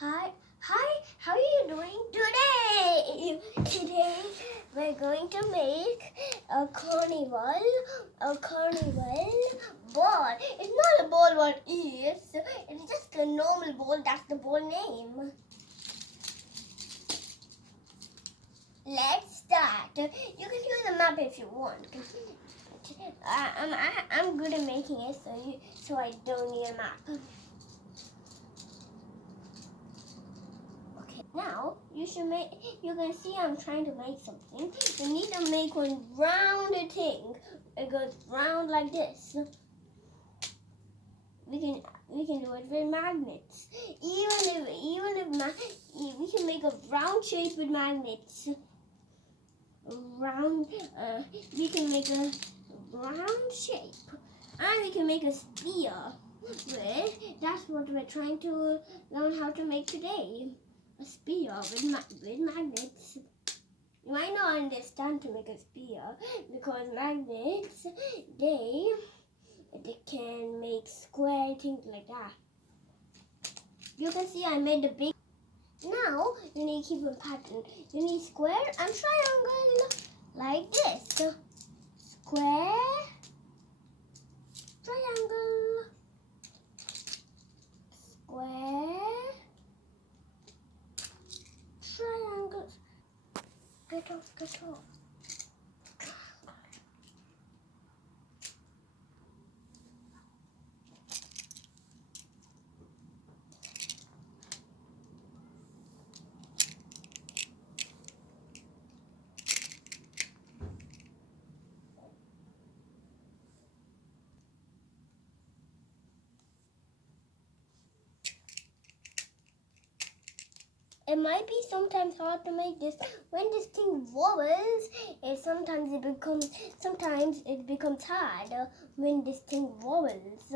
Hi, how are you doing today? Today we're going to make a carnival ball. It's not a ball what is. It's just a normal ball, that's the ball name. Let's start. You can use a map if you want. I'm good at making it, so I don't need a map. Now you can see I'm trying to make something. You need to make one rounded thing. It goes round like this. We can do it with magnets. Even if we can make a round shape with magnets. We can make a round shape, and we can make a sphere. That's what we're trying to learn how to make today. A sphere with magnets. You might not understand to make a sphere because magnets, they can make square things like that. You can see I made a big. Now you need to keep a pattern. You need square and triangle like this. Square, triangle, square, triangle. Get off. It might be sometimes hard to make this. When this thing wobbles, sometimes it becomes hard when this thing wobbles.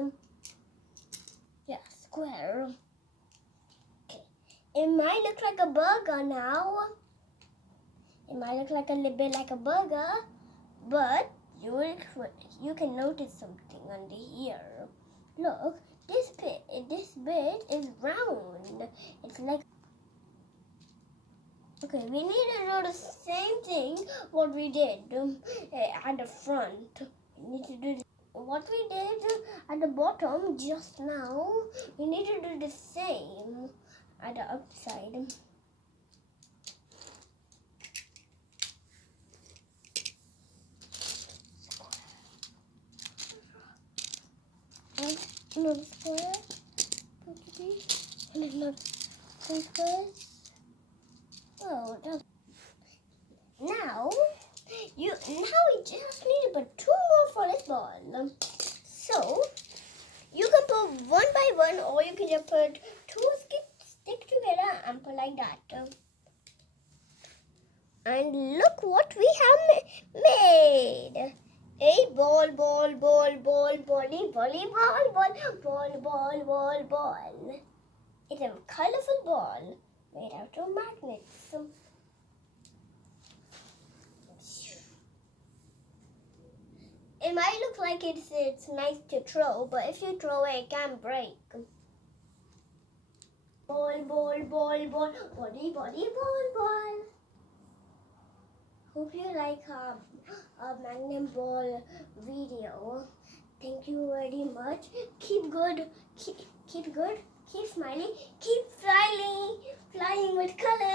Yeah, square. Okay. It might look like a burger now. It might look like a little bit like a burger, but you can notice something under here. Look, this bit is round. It's like. Okay, we need to do the same thing what we did at the front. We need to do what we did at the bottom just now. We need to do the same at the outside. Another square. And another square. Oh, now we just need to put 2 more for this ball. So you can put 1 by 1, or you can just put 2 stick together and put like that. And look what we have made. A ball. It's a colorful ball made out of magnets. It might look like it's nice to throw, but if you throw it, it can break. Ball, body, ball. Hope you like a magnet ball video. Thank you very much. Keep good, keep smiling, keep flying with color.